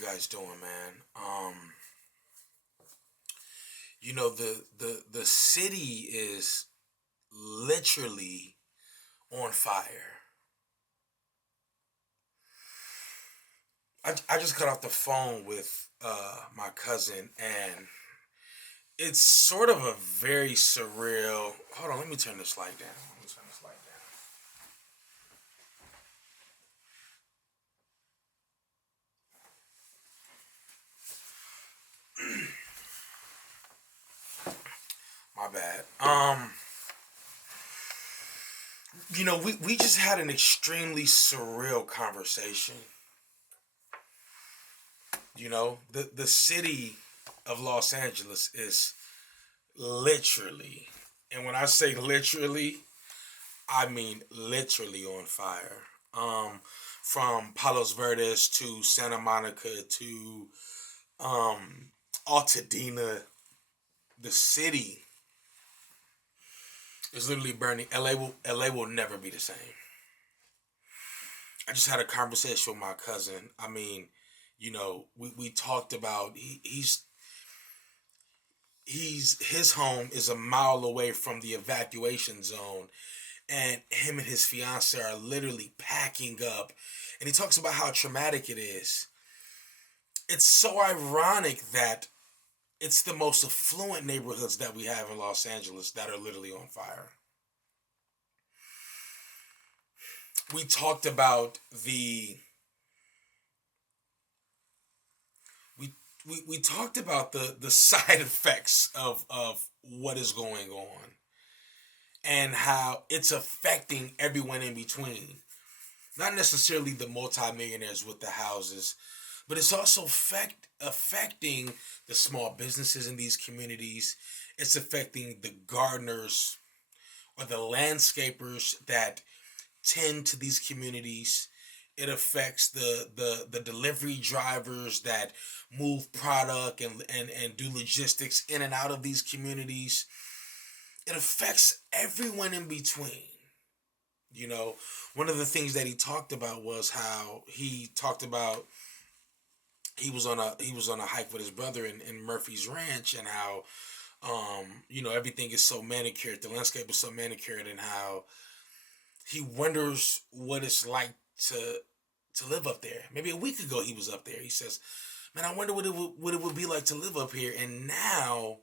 you guys doing, man? The city is literally on fire. I just got off the phone with my cousin, and it's sort of a very surreal. Hold on, let me turn this light down. Let me turn this light down. My bad. We just had an extremely surreal conversation. The city of Los Angeles is literally, and when I say literally, I mean literally on fire. From Palos Verdes to Santa Monica to Alta Dena, the city is literally burning. LA will never be the same. I just had a conversation with my cousin. We talked about his home is a mile away from the evacuation zone, and him and his fiance are literally packing up. And he talks about how traumatic it is. It's so ironic that it's the most affluent neighborhoods that we have in Los Angeles that are literally on fire. We talked about we talked about the side effects of what is going on and how it's affecting everyone in between. Not necessarily the multimillionaires with the houses, but it's also affecting the small businesses in these communities. It's affecting the gardeners or the landscapers that tend to these communities. It affects the delivery drivers that move product and do logistics in and out of these communities. It affects everyone in between. One of the things that he talked about was how he talked about he was on a hike with his brother in Murphy's Ranch, and how everything is so manicured, the landscape is so manicured, and how he wonders what it's like to live up there. Maybe a week ago he was up there. He says, "Man, I wonder what it would be like to live up here." And now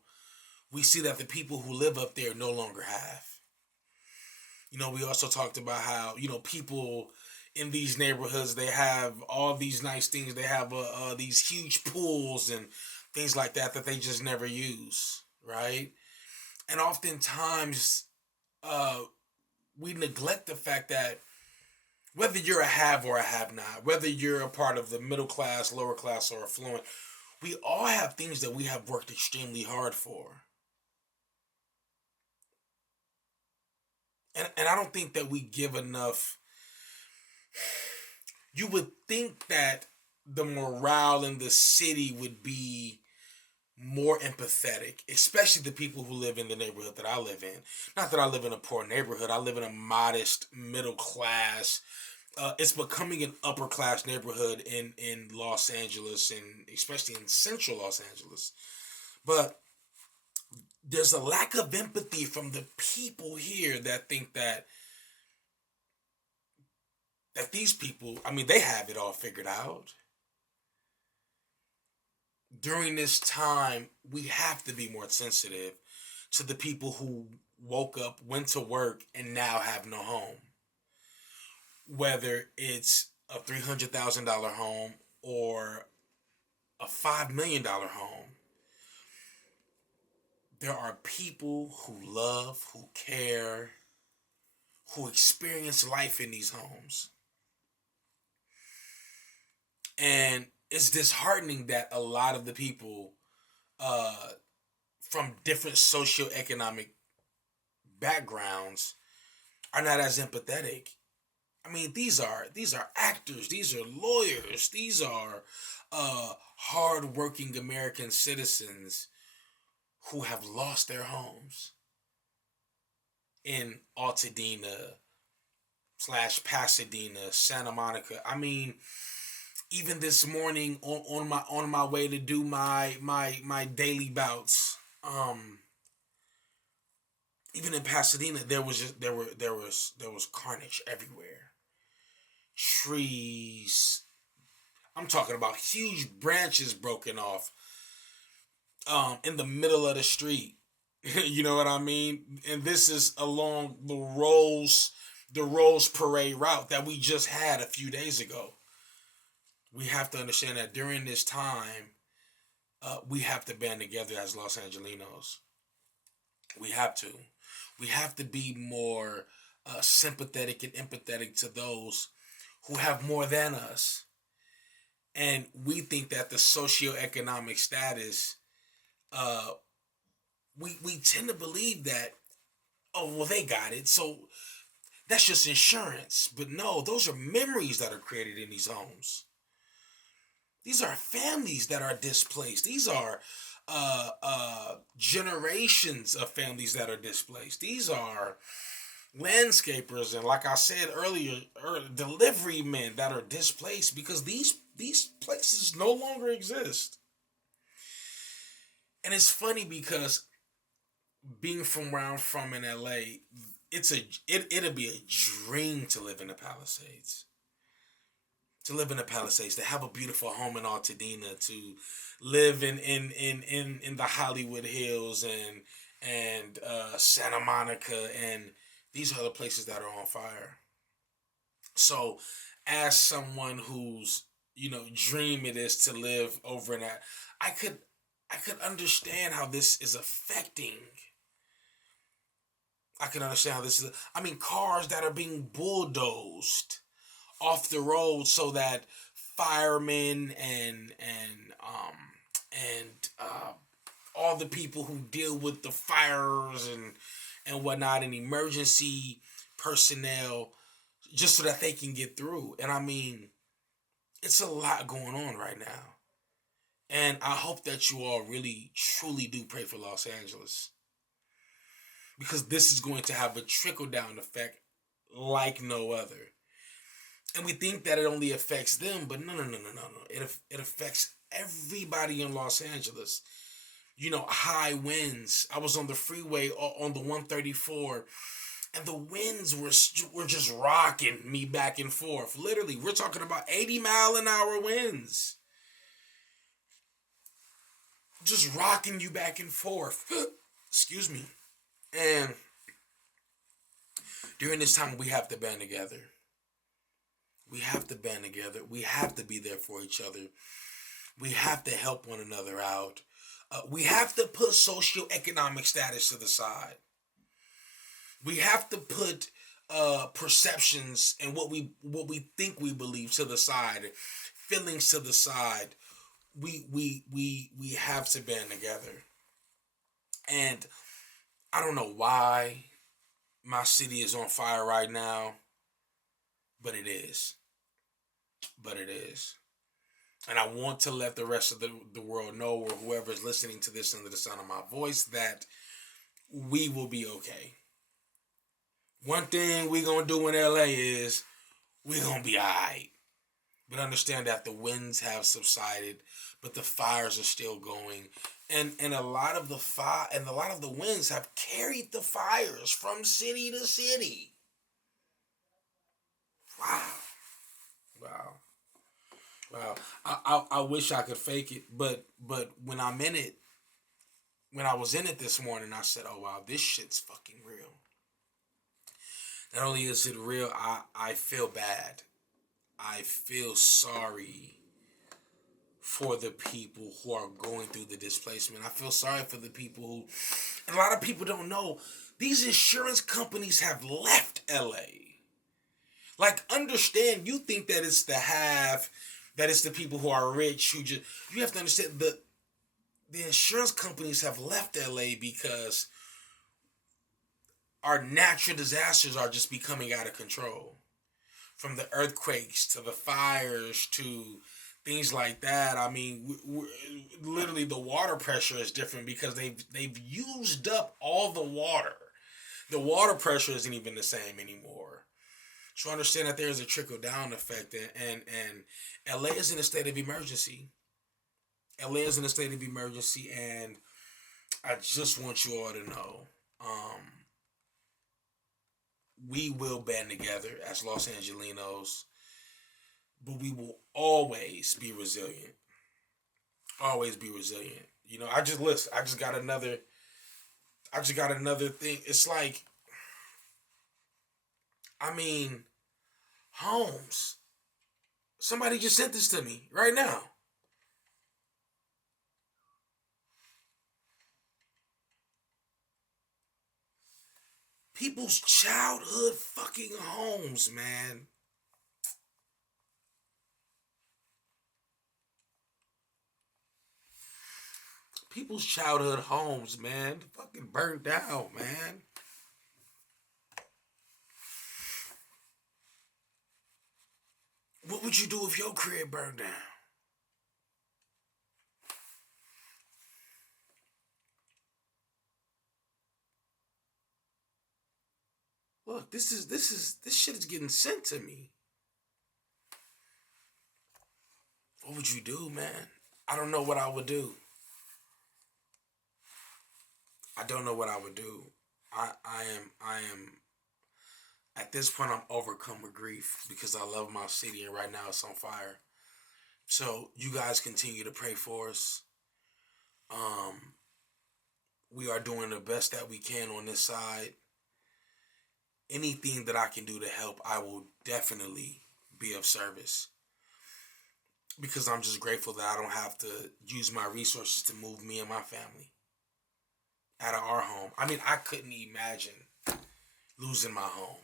we see that the people who live up there no longer have. We also talked about how people in these neighborhoods, they have all these nice things. They have these huge pools and things like that they just never use, right? And oftentimes, uh, we neglect the fact that whether you're a have or a have not, whether you're a part of the middle class, lower class, or affluent, we all have things that we have worked extremely hard for. And I don't think that we give enough. You would think that the morale in the city would be more empathetic, especially the people who live in the neighborhood that I live in. Not that I live in a poor neighborhood, I live in a modest middle class. It's becoming an upper class neighborhood in Los Angeles, and especially in central Los Angeles. But there's a lack of empathy from the people here that think that these people, I mean, they have it all figured out. During this time, we have to be more sensitive to the people who woke up, went to work, and now have no home. Whether it's a $300,000 home or a $5 million home, there are people who love, who care, who experience life in these homes. And it's disheartening that a lot of the people uh, from different socioeconomic backgrounds are not as empathetic. I mean, these are actors, these are lawyers, these are hardworking American citizens who have lost their homes in Altadena / Pasadena, Santa Monica. I mean, Even this morning on my way to do my daily bouts, even in Pasadena, there was carnage everywhere. Trees. I'm talking about huge branches broken off in the middle of the street. You know what I mean? And this is along the Rose Parade route that we just had a few days ago. We have to understand that during this time, we have to band together as Los Angelinos. We have to. We have to be more sympathetic and empathetic to those who have more than us. And we think that the socioeconomic status, uh, we tend to believe that, oh, well, they got it. So that's just insurance. But no, those are memories that are created in these homes. These are families that are displaced. These are generations of families that are displaced. These are landscapers and, like I said earlier, delivery men that are displaced because these places no longer exist. And it's funny because being from where I'm from in LA, it'll be a dream to live in the Palisades. To live in the Palisades, to have a beautiful home in Alta Dena, to live in the Hollywood Hills and Santa Monica, and these are the places that are on fire. So, as someone whose dream it is to live over in that, I could I could understand how this is affecting. I can understand how this is. I mean, cars that are being bulldozed off the road so that firemen and all the people who deal with the fires and whatnot and emergency personnel just so that they can get through. And I mean, it's a lot going on right now. And I hope that you all really truly do pray for Los Angeles because this is going to have a trickle down effect like no other. And we think that it only affects them, but no. It affects everybody in Los Angeles. You know, high winds. I was on the freeway on the 134, and the winds were just rocking me back and forth. Literally, we're talking about 80-mile-an-hour winds. Just rocking you back and forth. Excuse me. And during this time, we have to band together. We have to band together. We have to be there for each other. We have to help one another out. We have to put socioeconomic status to the side. We have to put perceptions and what we think we believe to the side, feelings to the side. We have to band together. And I don't know why my city is on fire right now, but it is. But it is. And I want to let the rest of the world know, or whoever is listening to this under the sound of my voice, that we will be okay. One thing we going to do in LA is we going to be all right. But understand that the winds have subsided, but the fires are still going. And a lot of the winds have carried the fires from city to city. Wow. Wow. Wow. I wish I could fake it, but when I'm in it, when I was in it this morning, I said, oh wow, this shit's fucking real. Not only is it real, I feel bad. I feel sorry for the people who are going through the displacement. I feel sorry for the people who, and a lot of people don't know, these insurance companies have left LA. Like, understand, you think that it's that it's the people who are rich who just, you have to understand the insurance companies have left LA because our natural disasters are just becoming out of control. From the earthquakes to the fires to things like that. I mean, literally the water pressure is different because they've used up all the water. The water pressure isn't even the same anymore. So understand that there is a trickle down effect, and LA is in a state of emergency. LA is in a state of emergency, and I just want you all to know, um, we will band together as Los Angelinos, but we will always be resilient. Always be resilient. You know, I just listen. I just got another. I just got another thing. It's like, I mean, Holmes. Somebody just sent this to me right now. People's childhood fucking homes, man. People's childhood homes, man. Fucking burnt down, man. What would you do if your crib burned down? Look, this shit is getting sent to me. What would you do, man? I don't know what I would do. I don't know what I would do. I am at this point I'm overcome with grief because I love my city and right now it's on fire. So you guys continue to pray for us. Um we are doing the best that we can on this side. Anything that I can do to help, I will definitely be of service because I'm just grateful that I don't have to use my resources to move me and my family out of our home. I mean, I couldn't imagine losing my home.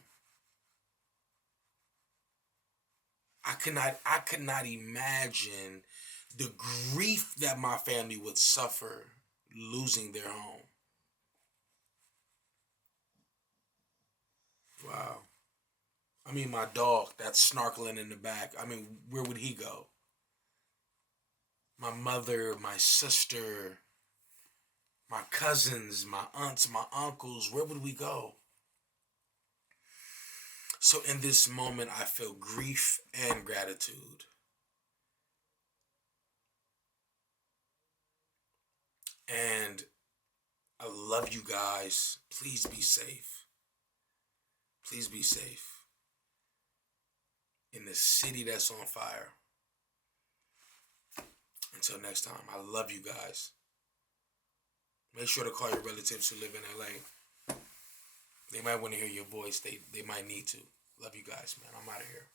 I could not imagine the grief that my family would suffer losing their home. Wow. I mean, my dog that's snarkling in the back. I mean, where would he go? My mother, my sister, my cousins, my aunts, my uncles, where would we go? So in this moment, I feel grief and gratitude. And I love you guys. Please be safe. Please be safe. In the city that's on fire. Until next time, I love you guys. Make sure to call your relatives who live in LA. They might want to hear your voice. They might need to. Love you guys, man. I'm out of here.